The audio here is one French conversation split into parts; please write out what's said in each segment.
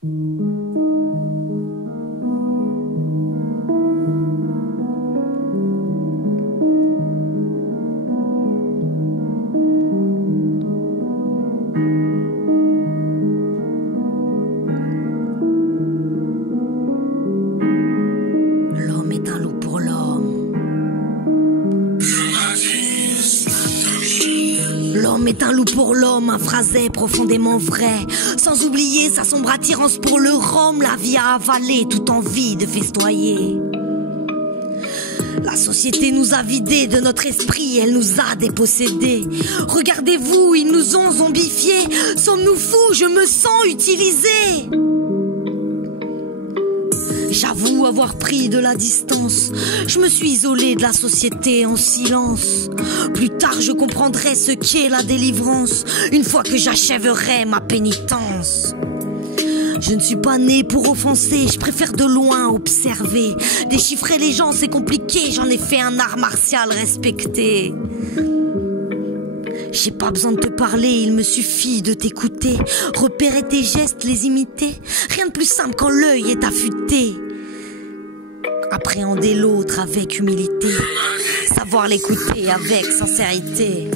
L'homme est un loup pour l'homme. L'homme est un loup pour l'homme, un phrasé profondément vrai. Sans oublier sa sombre attirance pour le rhum. La vie a avalé toute envie de festoyer. La société nous a vidés de notre esprit, elle nous a dépossédés. Regardez-vous, ils nous ont zombifiés. Sommes-nous fous? Je me sens utilisé. J'avoue avoir pris de la distance. Je me suis isolé de la société en silence. Plus tard je comprendrai ce qu'est la délivrance, une fois que j'achèverai ma pénitence. Je ne suis pas né pour offenser, je préfère de loin observer. Déchiffrer les gens c'est compliqué, j'en ai fait un art martial respecté. J'ai pas besoin de te parler, il me suffit de t'écouter. Repérer tes gestes, les imiter. Rien de plus simple quand l'œil est affûté. Appréhender l'autre avec humilité. Savoir l'écouter avec sincérité.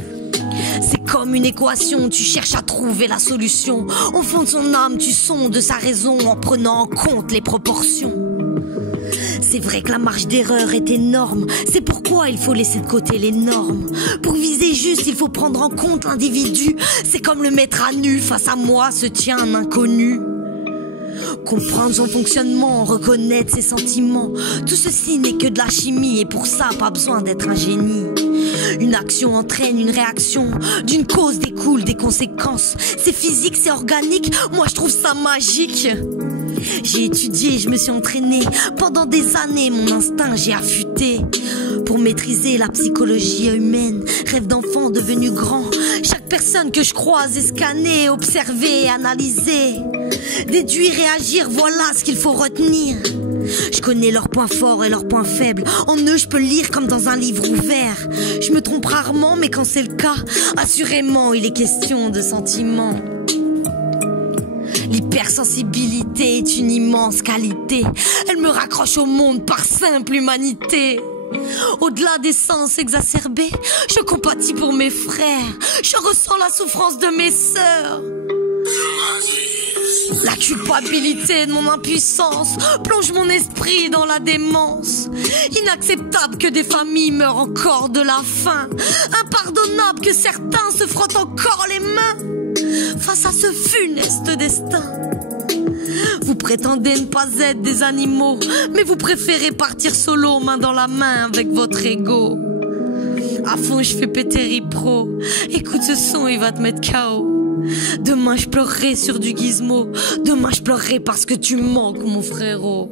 C'est comme une équation, tu cherches à trouver la solution. Au fond de son âme, tu sondes sa raison en prenant en compte les proportions. C'est vrai que la marge d'erreur est énorme. C'est pourquoi il faut laisser de côté les normes. Pour viser juste, il faut prendre en compte l'individu. C'est comme le mettre à nu, face à moi se tient un inconnu. Comprendre son fonctionnement, reconnaître ses sentiments. Tout ceci n'est que de la chimie et pour ça pas besoin d'être un génie. Une action entraîne une réaction, d'une cause découlent des conséquences. C'est physique, c'est organique, moi je trouve ça magique. J'ai étudié, je me suis entraîné. Pendant des années, mon instinct j'ai affûté. Pour maîtriser la psychologie humaine, rêve d'enfant devenu grand. Chaque personne que je croise est scannée, observée, analysée. Déduire et agir, voilà ce qu'il faut retenir. Je connais leurs points forts et leurs points faibles. En eux, je peux lire comme dans un livre ouvert. Je me trompe rarement, mais quand c'est le cas, assurément, il est question de sentiments. L'hypersensibilité est une immense qualité. Elle me raccroche au monde par simple humanité. Au-delà des sens exacerbés, je compatis pour mes frères. Je ressens la souffrance de mes sœurs. La culpabilité de mon impuissance plonge mon esprit dans la démence. Inacceptable que des familles meurent encore de la faim. Impardonnable que certains se frottent encore les mains face à ce funeste destin. Vous prétendez ne pas être des animaux, mais vous préférez partir solo, main dans la main avec votre ego. À fond je fais péter Ripro. Écoute ce son, il va te mettre KO. Demain je pleurerai sur du gizmo. Demain je pleurerai parce que tu manques mon frérot.